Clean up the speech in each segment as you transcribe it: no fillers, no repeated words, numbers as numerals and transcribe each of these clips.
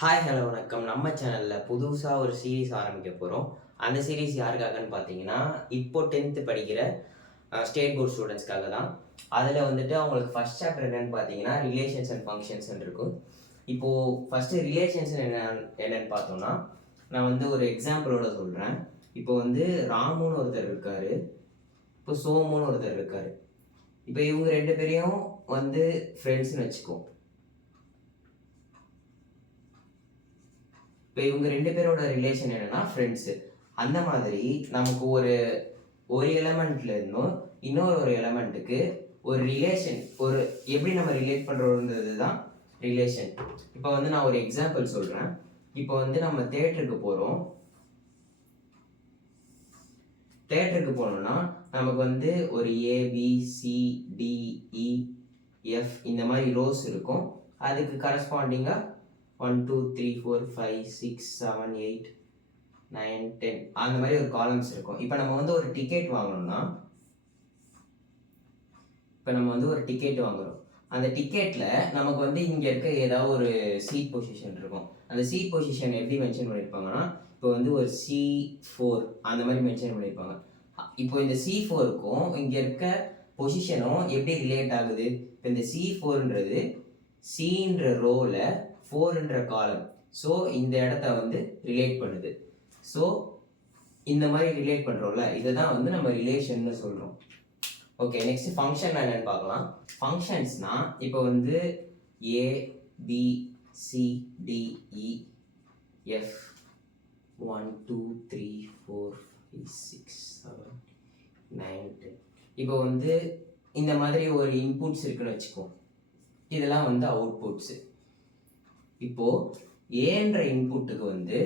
Hi hello வணக்கம். நம்ம சேனலில் புதுசாக ஒரு சீரீஸ் ஆரம்பிக்க போகிறோம். அந்த சீரீஸ் யாருக்காகன்னு பார்த்தீங்கன்னா, இப்போ 10th படிக்கிற ஸ்டேட் போர்ட் ஸ்டூடெண்ட்ஸ்க்காக தான். அதில் வந்துட்டு அவங்களுக்கு ஃபஸ்ட் சாப்டர் என்னென்னு பார்த்தீங்கன்னா, ரிலேஷன்ஸ் அண்ட் ஃபங்க்ஷன்ஸ்ன்னு இருக்கும். இப்போது ஃபஸ்ட்டு ரிலேஷன்ஸ் என்னென்னு பார்த்தோம்னா, நான் வந்து ஒரு எக்ஸாம்பிளோட சொல்கிறேன். இப்போ வந்து ராமுன்னு ஒருத்தர் இருக்கார், இப்போ சோமுன்னு ஒருத்தர் இருக்கார். இப்போ இவங்க ரெண்டு பேரையும் வந்து ஃப்ரெண்ட்ஸ்னு வச்சுக்குவோம். இப்போ இவங்க ரெண்டு பேரோட ரிலேஷன் என்னன்னா ஃப்ரெண்ட்ஸு. அந்த மாதிரி நமக்கு ஒரு எலமெண்ட்ல இருந்தும் இன்னொரு எலமெண்ட்டுக்கு ஒரு ரிலேஷன், ஒரு எப்படி நம்ம ரிலேட் பண்ணுறோன்றது தான் ரிலேஷன். இப்போ வந்து நான் ஒரு எக்ஸாம்பிள் சொல்கிறேன். இப்போ வந்து நம்ம தேட்டருக்கு போகிறோம். தேட்டருக்கு போனோம்னா நமக்கு வந்து ஒரு ABCDEF இந்த மாதிரி ரோஸ் இருக்கும். அதுக்கு கரஸ்பாண்டிங்காக 1 2 3 4 5 6 7 8 9 10 அந்த மாதிரி ஒரு காலம்ஸ் இருக்கும். இப்போ நம்ம வந்து ஒரு டிக்கெட் வாங்கணும்னா, அந்த டிக்கெட்டில் நமக்கு வந்து இங்கே இருக்க ஏதாவது ஒரு சீட் பொசிஷன் இருக்கும். அந்த சீட் பொசிஷன் எப்படி மென்ஷன் பண்ணியிருப்பாங்கன்னா, இப்போ வந்து ஒரு C4 அந்த மாதிரி மென்ஷன் பண்ணியிருப்பாங்க. இப்போ இந்த C4க்கும் இங்கே இருக்க பொசிஷனும் எப்படி ரிலேட் ஆகுது? இப்போ இந்த C4ன்றது Cன்ற ரோவில் 4ன்ற காலம். ஸோ இந்த இடத்த வந்து ரிலேட் பண்ணுது. ஸோ இந்த மாதிரி ரிலேட் பண்ணுறோம்ல, இதை தான் வந்து நம்ம ரிலேஷன்னு சொல்கிறோம். ஓகே, நெக்ஸ்ட் ஃபங்க்ஷன் என்னன்னு பார்க்கலாம். ஃபங்க்ஷன்ஸ்னா இப்போ வந்து ABCDEF 1 2 3 4 5 6 7 9 10 இப்போ வந்து இந்த மாதிரி ஒரு இன்புட்ஸ் இருக்குன்னு வச்சுக்கோம். இதெல்லாம் வந்து அவுட்புட்ஸு. இப்போது ஏன்ற இன்புட்டுக்கு வந்து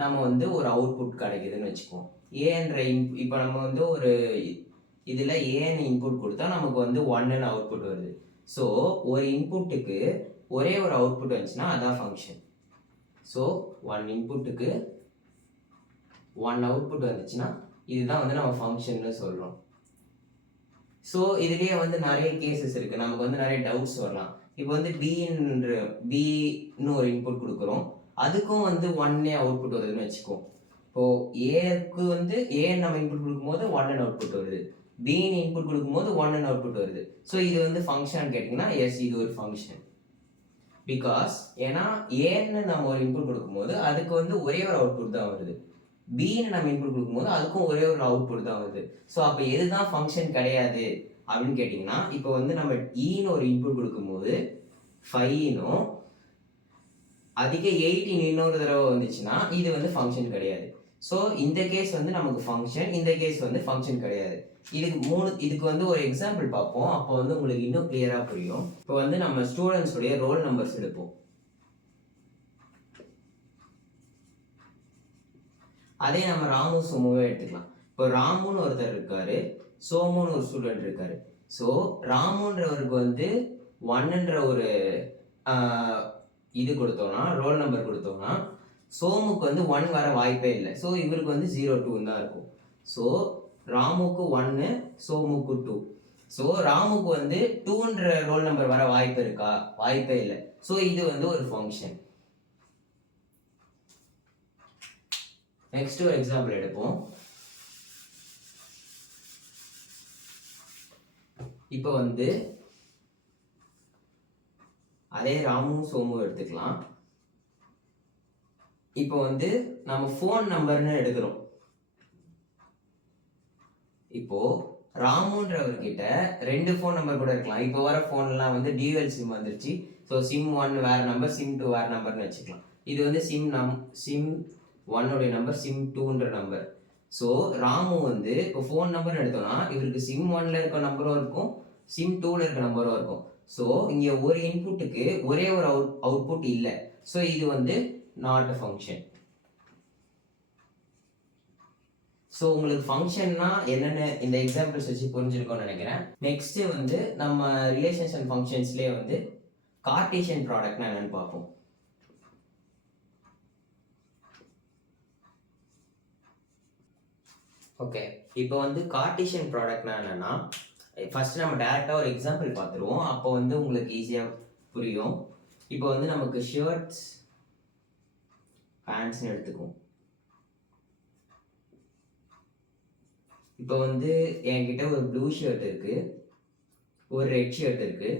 நம்ம வந்து ஒரு அவுட்புட் கிடைக்குதுன்னு வச்சுக்குவோம். ஏன்ற இப்போ நம்ம வந்து ஒரு இதில் ஏன்னு இன்புட் கொடுத்தா நமக்கு வந்து 1ன்னு அவுட்புட் வருது. ஸோ ஒரு இன்புட்டுக்கு ஒரே ஒரு அவுட்புட் வந்துச்சுன்னா அதான் ஃபங்க்ஷன். ஸோ 1 இன்புட்டுக்கு 1 அவுட்புட் வந்துச்சுன்னா இதுதான் வந்து நம்ம ஃபங்க்ஷன்னு சொல்கிறோம். ஸோ இதுலேயே வந்து நிறைய கேசஸ் இருக்குது. நமக்கு வந்து நிறைய டவுட்ஸ் வரலாம். இப்போ வந்து பின்னு ஒரு இன்புட் கொடுக்குறோம், அதுக்கும் வந்து 1 அவுட்புட் வருதுன்னு வச்சுக்கோ. இப்போது ஏக்கு வந்து ஏன்னு நம்ம இன்புட் கொடுக்கும்போது 1 அவுட்புட் வருது, பின்னு இன்புட் கொடுக்கும்போது 1 அவுட்புட் வருது. ஸோ இது வந்து ஃபங்க்ஷன் கேட்டிங்கன்னா எஸ், இது ஒரு ஃபங்க்ஷன். பிகாஸ் ஏன்னா ஏன்னு நம்ம ஒரு இன்புட் கொடுக்கும்போது அதுக்கு வந்து ஒரே ஒரு அவுட்புட் தான் வருது, பின்னு நம்ம இன்புட் கொடுக்கும்போது அதுக்கும் ஒரே ஒரு அவுட்புட் தான் வருது. ஸோ அப்போ எதுதான் ஃபங்க்ஷன் கிடையாது அப்படின்னு கேட்டிங்கன்னா, இப்போ வந்து நம்ம ஈன்னு ஒரு இன்புட் கொடுக்கும்போது 5னும் அதிக 18 இன்னொரு தடவை வந்துச்சுன்னா இது வந்து ஃபங்க்ஷன் கிடையாது. ஸோ இந்த கேஸ் வந்து நமக்கு ஃபங்க்ஷன், இந்த கேஸ் வந்து ஃபங்க்ஷன் கிடையாது. இதுக்கு வந்து ஒரு எக்ஸாம்பிள் பார்ப்போம். அப்போ வந்து உங்களுக்கு இன்னும் கிளியராக புரியும். இப்போ வந்து நம்ம ஸ்டூடெண்ட்ஸுடைய ரோல் நம்பர்ஸ் எடுப்போம். அதே நம்ம ராமு சோமுவே எடுத்துக்கலாம். இப்போ ராமுன்னு ஒருத்தர் இருக்காரு, சோமுன்னு ஒரு ஸ்டூடெண்ட் இருக்காரு. ஸோ ராமுன்றவருக்கு வந்து 1ன்ற ஒரு இது கொடுத்தோம்னா, ரோல் நம்பர் கொடுத்தோம்னா, சோமுக்கு வந்து 1 வர வாய்ப்பே இல்லை. ஸோ இவருக்கு வந்து 0 2 தான் இருக்கும். ஸோ ராமுக்கு 1, சோமுக்கு 2. ஸோ ராமுக்கு வந்து 2ன்ற ரோல் நம்பர் வர வாய்ப்பு இருக்கா? வாய்ப்பே இல்லை. ஸோ இது வந்து ஒரு ஃபங்க்ஷன். நெக்ஸ்ட் ஒரு எக்ஸாம்பிள் எடுப்போம். இப்போ வந்து அதே ராமு சோமு எடுத்துக்கலாம். இப்போ வந்து நம்ம ஃபோன் நம்பர்னு எடுக்கிறோம். இப்போ ராமுன்றவர்கிட்ட 2 ஃபோன் நம்பர் கூட இருக்கலாம். இப்போ வர ஃபோன்லாம் வந்து டியூவல் சிம் வந்துருச்சு. ஸோ சிம் 1 வேற நம்பர், சிம் 2 வேற நம்பர்னு வச்சுக்கலாம். இது வந்து சிம் 1உடைய நம்பர், சிம் 2ன்ற நம்பர். ஸோ ராமு வந்து இப்போ ஃபோன் நம்பர் எடுத்தோம்னா இவருக்கு சிம் 1ல இருக்க நம்பரும் இருக்கும், சிம் 2ல இருக்க நம்பரும் இருக்கும். ஸோ இங்கே ஒரு இன்புட்டுக்கு ஒரே ஒரு அவுட்புட் இல்லை. ஸோ இது வந்து நாட் அ ஃபங்க்ஷன். ஸோ உங்களுக்கு ஃபங்க்ஷன்னா என்னென்ன இந்த எக்ஸாம்பிள்ஸ் வச்சு புரிஞ்சிருக்கோம்னு நினைக்கிறேன். நெக்ஸ்ட் வந்து நம்ம ரிலேஷன்ஸ் அண்ட் ஃபங்க்ஷன்ஸ்லேயே வந்து கார்ட்டீசியன் ப்ராடக்ட்னா என்னன்னு பார்ப்போம். ஓகே, இப்போ வந்து கார்ட்டீசியன் ப்ராடக்ட்னா என்னன்னா, ஃபர்ஸ்ட் நம்ம டேரெக்டாக ஒரு எக்ஸாம்பிள் பார்த்துருவோம். அப்போ வந்து உங்களுக்கு ஈஸியாக புரியும். இப்போ வந்து நமக்கு ஷர்ட்ஸ் பேண்ட்ஸ்னு எடுத்துக்குவோம். இப்போ வந்து என்கிட்ட ஒரு ப்ளூ ஷர்ட் இருக்குது, ஒரு ரெட் ஷர்ட் இருக்குது.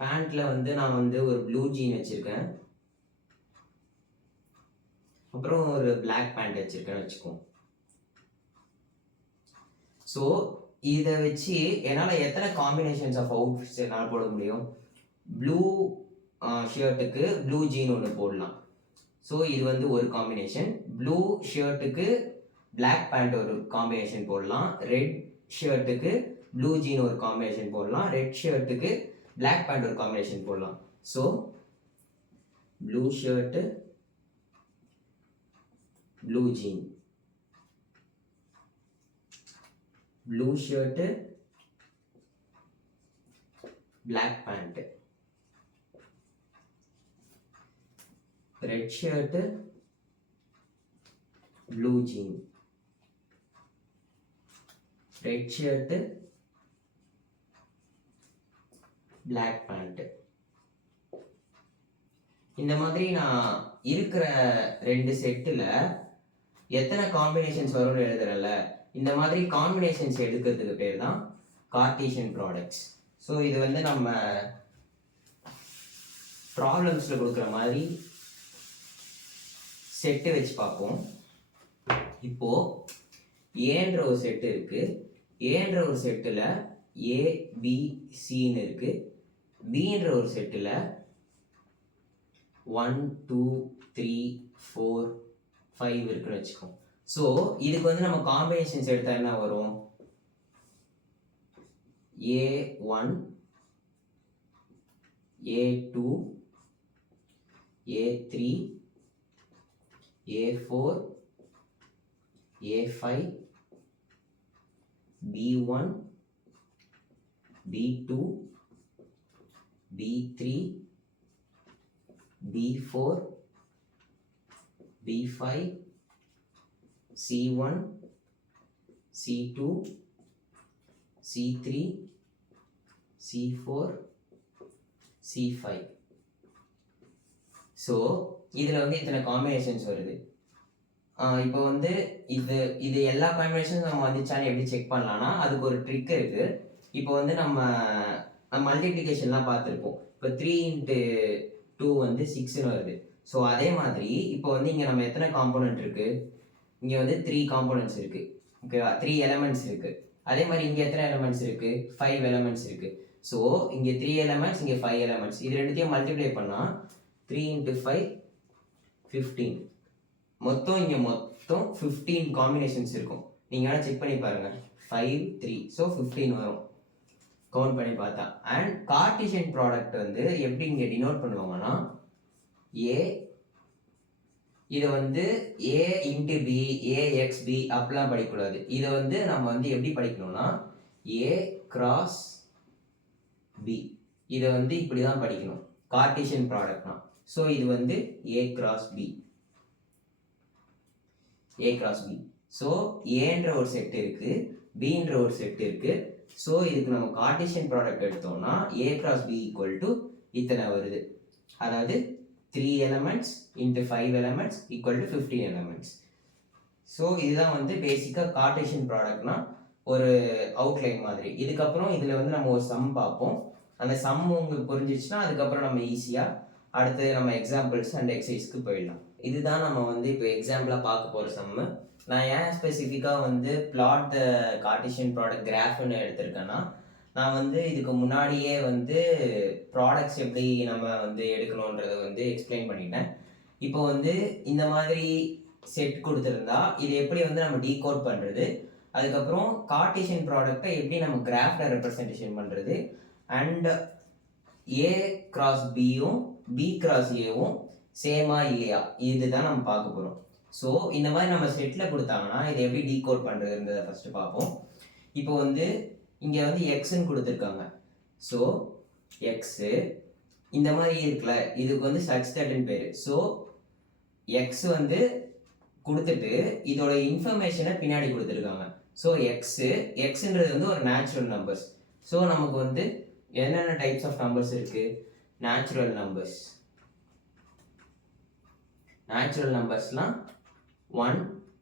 பேண்ட்டில் வந்து நான் வந்து ஒரு ப்ளூ ஜீன் வச்சுருக்கேன், அப்புறம் ஒரு பிளாக் பேண்ட் வச்சுருக்கேன்னு வச்சுக்குவோம். ஸோ இதை வச்சு என்னால் எத்தனை காம்பினேஷன்ஸ் ஆஃப் அவுட்ஃபிட்ஸ் என்னால் போட முடியும்? ப்ளூ ஷர்ட்டுக்கு ப்ளூ ஜீன் ஒன்று போடலாம். ஸோ இது வந்து ஒரு காம்பினேஷன். ப்ளூ ஷர்ட்டுக்கு பிளாக் பேண்ட் ஒரு காம்பினேஷன் போடலாம். ரெட் ஷர்ட்டுக்கு ப்ளூ ஜீன் ஒரு காம்பினேஷன் போடலாம். ரெட் ஷர்ட்டுக்கு பிளாக் பேண்ட் ஒரு காம்பினேஷன் போடலாம். So blue shirt, blue jean, blue shirt, black pant, red shirt, blue jean, red shirt, black pant. இந்த மாதிரி நான் இருக்கிற 2 செட்டில் எத்தனை காம்பினேஷன்ஸ் வரும்னு எழுதுறேன்ல, இந்த மாதிரி காம்பினேஷன்ஸ் எடுக்கிறதுக்கு பேர் தான் கார்ட்டீசியன் ப்ராடக்ட்ஸ். ஸோ இது வந்து நம்ம ப்ராப்ளம்ஸில் கொடுக்குற மாதிரி செட்டு வச்சு பார்ப்போம். இப்போது ஏன்ற ஒரு செட்டு இருக்குது. ஏன்ற ஒரு செட்டில் ஏபிசின்னு இருக்குது. பின்ற ஒரு செட்டில் 1 2 3 4 5 இருக்குன்னு வச்சுக்கோம். ஸோ இதுக்கு வந்து நம்ம காம்பினேஷன்ஸ் எடுத்தால் என்ன வரும்? A1, A2, A3, A4, A5, B1, B2, B3, B4, B5, C1, C2, C3, C4, C5. So இதில் வந்து இத்தனை காம்பினேஷன்ஸ் வருது. இப்போ வந்து இது எல்லா காம்பினேஷன்ஸ் நம்ம வந்துச்சான்னு எப்படி செக் பண்ணலான்னா அதுக்கு ஒரு ட்ரிக் இருக்குது. இப்போ வந்து நம்ம மல்டிப்ளிகேஷன்லாம் பார்த்துருப்போம். இப்போ 3 × 2 வந்து 6ன்னு வருது. ஸோ அதே மாதிரி இப்போ வந்து இங்கே நம்ம எத்தனை காம்போனன்ட் இருக்குது? இங்கே வந்து 3 காம்போனன்ட்ஸ் இருக்குது. ஓகேவா? 3 எலமெண்ட்ஸ் இருக்குது. அதே மாதிரி இங்கே எத்தனை எலமெண்ட்ஸ் இருக்குது? 5 எலமெண்ட்ஸ் இருக்குது. ஸோ இங்கே 3 எலமெண்ட்ஸ், இங்கே 5 எலமெண்ட்ஸ். இது ரெண்டுத்தையும் மல்டிப்ளை பண்ணால் 3 × 5 15. இங்கே மொத்தம் 15 காம்பினேஷன்ஸ் இருக்கும். நீங்கள் வேணால் செக் பண்ணி பாருங்கள். 5 3 ஸோ 15 வரும் கவுண்ட் பண்ணி பார்த்தா. அண்ட் கார்ட்டீசியன் ப்ராடக்ட் வந்து எப்படி இங்கே டினோட் பண்ணுவாங்கன்னா இதை வந்து A × B, AXB அப்படிலாம் படிக்கக்கூடாது. இதை வந்து நம்ம வந்து எப்படி படிக்கணும்னா A × B. இதை வந்து இப்படி தான் படிக்கணும் கார்ட்டீசியன் ப்ராடக்ட்னா. ஸோ இது வந்து A × B, A × B. So ஏன்ற ஒரு செட் இருக்குது, பின்ற ஒரு செட் இருக்குது. ஸோ இதுக்கு நம்ம கார்ட்டீசியன் ப்ராடக்ட் எடுத்தோம்னா A × B = இத்தனை வருது. அதாவது 3 elements × 5 elements = 15 elements. ஸோ இதுதான் வந்து பேசிக்காக கார்ட்டீசியன் ப்ராடக்ட்னா ஒரு அவுட்லைன் மாதிரி. இதுக்கப்புறம் இதில் வந்து நம்ம ஒரு சம் பார்ப்போம். அந்த சம் உங்களுக்கு புரிஞ்சிச்சுன்னா அதுக்கப்புறம் நம்ம ஈஸியாக அடுத்து நம்ம எக்ஸாம்பிள்ஸ் அண்ட் எக்ஸசைஸ்க்கு போயிடலாம். இதுதான் நம்ம வந்து இப்போ எக்ஸாம்பிளாக பார்க்க போகிற சம்மு. நான் ஏன் ஸ்பெசிஃபிக்காக வந்து பிளாட் த கார்ட்டீசியன் ப்ராடக்ட் கிராஃப்னு எடுத்திருக்கேன்னா, நான் வந்து இதுக்கு முன்னாடியே வந்து ப்ராடக்ட்ஸ் எப்படி நம்ம வந்து எடுக்கணுன்றதை வந்து எக்ஸ்பிளைன் பண்ணிட்டேன். இப்போ வந்து இந்த மாதிரி செட் கொடுத்துருந்தா இது எப்படி வந்து நம்ம டீகோட் பண்ணுறது, அதுக்கப்புறம் கார்ட்டீசியன் ப்ராடக்டை எப்படி நம்ம கிராஃபில் ரெப்ரசன்டேஷன் பண்ணுறது, அண்ட் A × Bயும் B × Aவும் சேமா இல்லையா, இதுதான் நம்ம பார்க்க போகிறோம். ஸோ இந்த மாதிரி நம்ம செட்டில் கொடுத்தாங்கன்னா இதை எப்படி டீகோட் பண்ணுறதுன்றதை ஃபஸ்ட்டு பார்ப்போம். இப்போ வந்து இங்கே வந்து எக்ஸ்ன்னு கொடுத்துருக்காங்க. ஸோ எக்ஸு இந்த மாதிரி இருக்குல்ல, இதுக்கு வந்து சச் தட்னு பேர். ஸோ எக்ஸ் வந்து கொடுத்துட்டு இதோட இன்ஃபர்மேஷனை பின்னாடி கொடுத்துருக்காங்க. ஸோ எக்ஸுன்றது வந்து ஒரு நேச்சுரல் நம்பர்ஸ். ஸோ நமக்கு வந்து என்னென்ன டைப்ஸ் ஆஃப் நம்பர்ஸ் இருக்குது? Natural numbers, natural numbers-லாம் 1,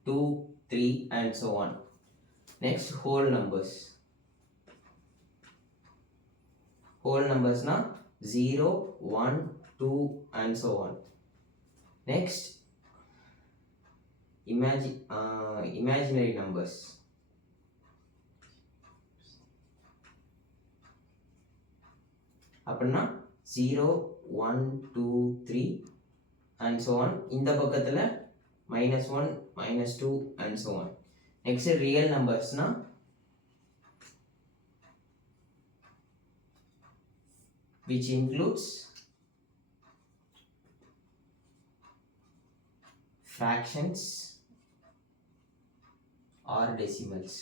2, 3 and so on. Next, whole numbers. Whole numbers-னா 0, 1, 2 and so on. Next, imaginary numbers. அப்படின்னா 0, 1, 2, 3 and so on. இந்த பக்கத்தில் -1, -2 and so on. Next, real numbers-னா which includes fractions or decimals.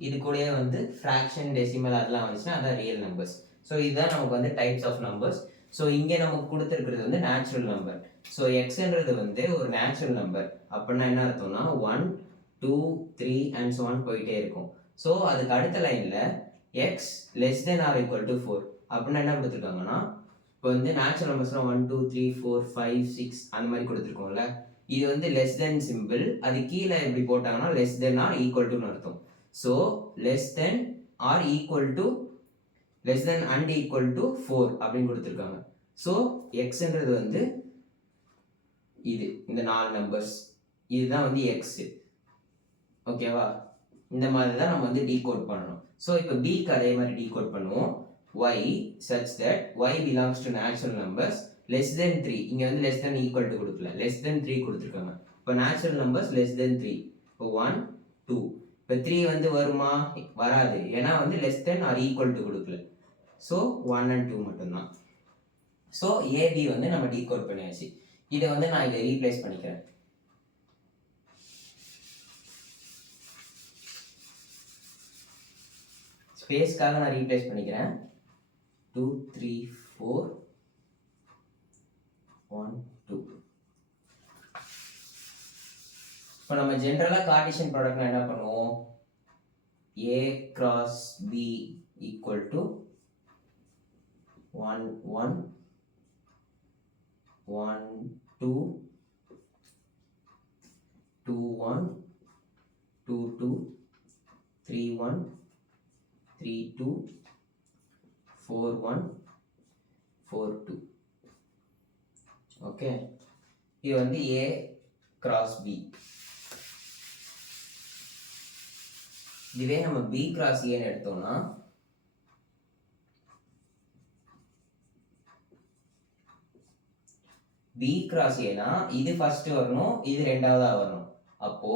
இது கூடயே வந்து fraction, decimal அதெல்லாம் வந்துச்சுன்னா அதான் real numbers. So இதுதான் நமக்கு வந்து டைப்ஸ் ஆஃப் நம்பர்ஸ். ஸோ இங்கே நமக்கு கொடுத்துருக்கிறது வந்து நேச்சுரல் நம்பர். ஸோ எக்ஸ்ன்றது வந்து ஒரு நேச்சுரல் நம்பர். அப்படின்னா என்ன அர்த்தம்னா 1, 2, 3 and so on போயிட்டே இருக்கும். ஸோ அதுக்கு அடுத்த லைனில் x less than or equal to 4 அப்படின்னா என்ன கொடுத்துருக்காங்கன்னா, இப்போ வந்து நேச்சுரல் நம்பர்ஸ்லாம் 1, 2, 3, 4, 5, 6 அந்த மாதிரி கொடுத்துருக்கோம்ல, இது வந்து லெஸ் தென் சிம்பிள். அது கீழே எப்படி போட்டாங்கன்னா லெஸ் தென் ஆர் ஈக்குவல் டுன்னு அர்த்தம். So less than or equal to less than and equal to 4 அப்படின்னு கொடுத்துருக்காங்க. ஸோ எக்ஸ்ன்றது வந்து இது இந்த 4 நம்பர்ஸ், இதுதான் வந்து எக்ஸ். ஓகேவா? இந்த மாதிரி தான் நம்ம வந்து டீகோட் பண்ணணும். ஸோ இப்போ பிக்கு அதே மாதிரி டீகோட் பண்ணுவோம். y such that y belongs to natural numbers less than 3. இங்கே வந்து less than equal to கொடுக்கல, less than 3 கொடுத்துருக்காங்க. இப்போ natural numbers less than 3. இப்போ 1, 2. இப்போ 3 வந்து வருமா? வராது, ஏன்னா வந்து less than or equal to கொடுக்கல. ஸோ 1 and 2 மட்டும்தான். ஸோ ஏபி வந்து நம்ம டீகோட் பண்ணியாச்சு. இதை வந்து நான் இதை ரீப்ளேஸ் பண்ணிக்கிறேன். ஸ்பேஸ்க்காக நான் ரீப்ளேஸ் பண்ணிக்கிறேன். 2, 3, 4, 1, 2. இப்போ நம்ம ஜென்ரலாக கார்ட்டீசியன் ப்ராடக்ட்னா என்ன பண்ணுவோம்? A cross B equal to 1, 1, 1, 2, 2, 1, 2, 2, 3, 1, 3, 2, 4, 1, 4, 2. Okay, இது வந்து A cross B. இதுவே நம்ம B cross A எடுத்தோம்னா B cross A னா இது ஃபர்ஸ்ட் வரணும், இது ரெண்டாவதா வரணும். அப்போ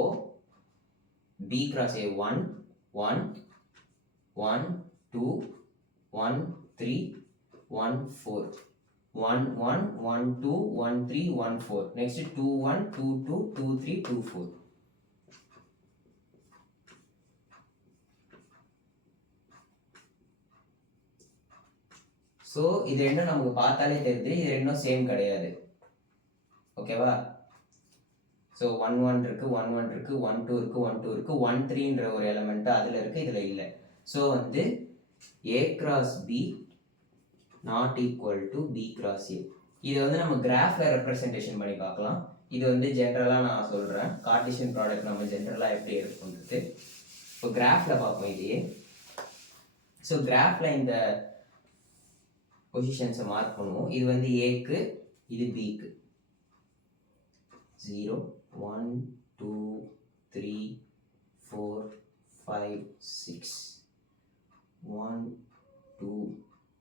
B cross A 1, 1, 1, 2, 1, 3, 1, 4. 1, 1, 1, 2, 1, 3, 1, 4. Next 2, 1, 2, 2, 2, 3, 2, 4. So இது ரெண்டும் நமக்கு பார்த்தாலே தெரியுது, இது ரெண்டும் சேம் கிடையாது. ஓகேவா? ஸோ 1, 1 இருக்கு, 1, 1 இருக்கு, 1, 2 இருக்கு, 1, 2 இருக்கு, 1, 3ன்ற ஒரு எலமெண்ட் அதில் இருக்கு, இதில் இல்லை. ஸோ வந்து A cross B not equal to B cross A. இது வந்து நம்ம கிராஃப்ல ரெப்ரசன்டேஷன் பண்ணி பார்க்கலாம். இது வந்து ஜென்ரலாக நான் சொல்கிறேன், கார்ட்டீசியன் ப்ராடக்ட் நம்ம ஜென்ரலாக எப்படி எடுத்துக்கிறது. இப்போ கிராஃப்ல பார்ப்போம் இதையே. ஸோ கிராஃப்ல இந்த பொசிஷன்ஸை மார்க் பண்ணுவோம். இது வந்து ஏக்கு, இது பிக்கு. 0, 1, 2, 3, 4, 5, 6. 1, 2,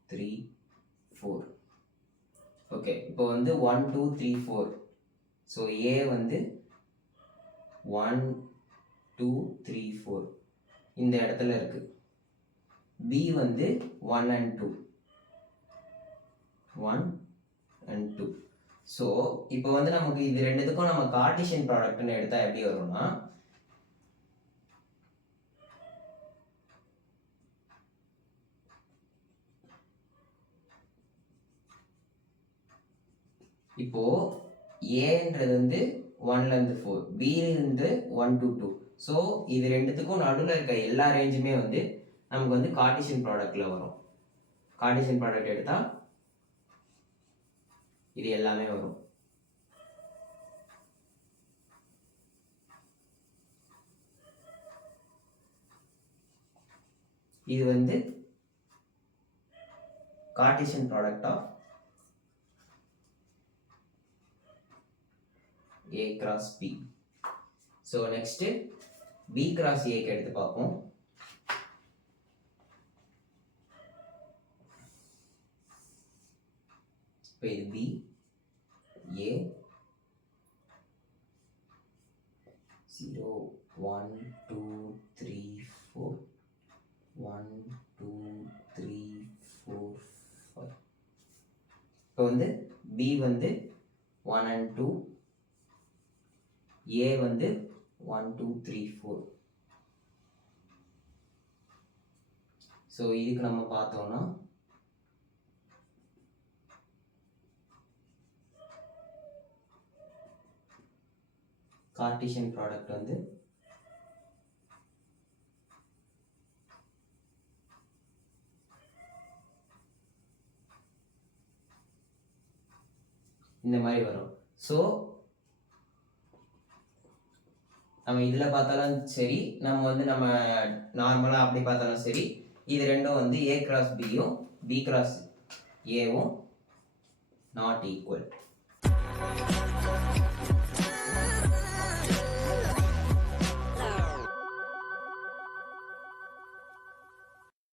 3, 4. ஓகே, இப்போ வந்து 1, 2, 3, 4. ஸோ ஏ வந்து 1, 2, 3, 4 இந்த இடத்துல இருக்கு. பி வந்து 1 and 2. 1 and 2. ஸோ இப்போ வந்து நமக்கு இது ரெண்டுத்துக்கும் நம்ம கார்ட்டீசியன் ப்ராடக்ட்னு எடுத்தா எப்படி வரும்னா, இப்போ ஏன்றது வந்து 1லேருந்து 4, பிலேருந்து 1 to 2. ஸோ இது ரெண்டுத்துக்கும் நடுவில் இருக்க எல்லா ரேஞ்சுமே வந்து நமக்கு வந்து கார்ட்டீசியன் ப்ராடக்டில் வரும். கார்ட்டீசியன் ப்ராடக்ட் எடுத்தால் இது எல்லாமே வரும். இது வந்து Cartesian product of A cross B. So next B cross Aக்கு எடுத்து பார்ப்போம். இப்போ இது B, A 0 1 2 3 4 1 2 3 4 5. இப்போ வந்து B வந்து 1 and 2, A வந்து 1 2 3 4. ஸோ இதுக்கு நம்ம பார்த்தோம்னா கார்ட்டீசியன் ப்ராடக்ட் வந்து இந்த மாதிரி வரும். ஸோ நம்ம இதில் பார்த்தாலும் சரி, நம்ம வந்து நம்ம நார்மலாக அப்படி பார்த்தாலும் சரி, இது ரெண்டும் வந்து A cross Bயும் B cross Aவும் நாட் ஈக்குவல்.